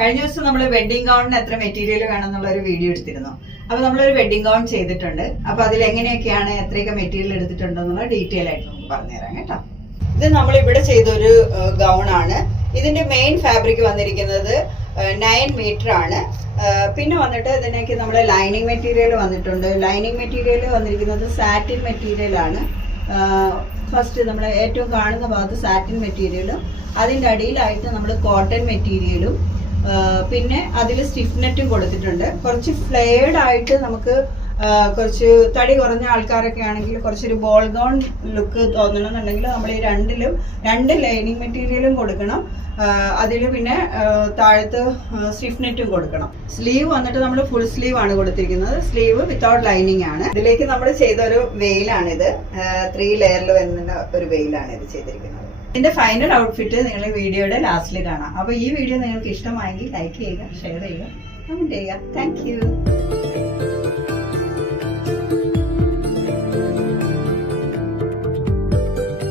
കഴിഞ്ഞ ദിവസം നമ്മൾ വെഡിങ് ഗൗണിന് എത്ര മെറ്റീരിയൽ വേണമെന്നുള്ള ഒരു വീഡിയോ എടുത്തിരുന്നു. അപ്പൊ നമ്മളൊരു വെഡിങ് ഗൗൺ ചെയ്തിട്ടുണ്ട്. അപ്പൊ അതിൽ എങ്ങനെയൊക്കെയാണ് എത്രയൊക്കെ മെറ്റീരിയൽ എടുത്തിട്ടുണ്ടെന്നുള്ള ഡീറ്റെയിൽ ആയിട്ട് നമുക്ക് പറഞ്ഞുതരാം കേട്ടോ. ഇത് നമ്മൾ ഇവിടെ ചെയ്തൊരു ഗൗൺ ആണ്. ഇതിന്റെ മെയിൻ ഫാബ്രിക് വന്നിരിക്കുന്നത് 9 മീറ്റർ ആണ്. പിന്നെ വന്നിട്ട് ഇതിനേക്ക് നമ്മുടെ ലൈനിങ് മെറ്റീരിയൽ വന്നിട്ടുണ്ട്. ലൈനിങ് മെറ്റീരിയൽ വന്നിരിക്കുന്നത് സാറ്റിൻ മെറ്റീരിയൽ ആണ്. ഫസ്റ്റ് നമ്മൾ ഏറ്റവും കാണുന്ന ഭാഗത്ത് സാറ്റിൻ മെറ്റീരിയലും അതിൻ്റെ അടിയിലായിട്ട് നമ്മൾ കോട്ടൺ മെറ്റീരിയലും പിന്നെ അതിൽ സ്റ്റിഫ്നെറ്റും കൊടുത്തിട്ടുണ്ട്. കുറച്ച് ഫ്ലെയർഡ് ആയിട്ട് നമുക്ക് കുറച്ച് തടി കുറഞ്ഞ ആൾക്കാരൊക്കെ ആണെങ്കിൽ കുറച്ചൊരു ബോൾ ഗൗൺ ലുക്ക് തോന്നണമെന്നുണ്ടെങ്കിൽ നമ്മൾ ഈ രണ്ട് ലൈനിങ് മെറ്റീരിയലും കൊടുക്കണം. അതിൽ പിന്നെ താഴത്ത് സ്റ്റിഫ്നെറ്റും കൊടുക്കണം. സ്ലീവ് വന്നിട്ട് നമ്മൾ ഫുൾ സ്ലീവ് ആണ് കൊടുത്തിരിക്കുന്നത്. സ്ലീവ് വിത്തൗട്ട് ലൈനിങ് ആണ്. ഇതിലേക്ക് നമ്മൾ ചെയ്തൊരു വെയിലാണിത്. 3 ലെയറിൽ വരുന്ന ഒരു വെയിലാണ് ഇത് ചെയ്തിരിക്കുന്നത്. ഇതിന്റെ ഫൈനൽ ഔട്ട്ഫിറ്റ് നിങ്ങൾ വീഡിയോയുടെ ലാസ്റ്റിൽ കാണാം. അപ്പൊ ഈ വീഡിയോ നിങ്ങൾക്ക് ഇഷ്ടമായെങ്കിൽ ലൈക്ക് ചെയ്യുക, ഷെയർ ചെയ്യുക, കമന്റ് ചെയ്യുക. Thank you.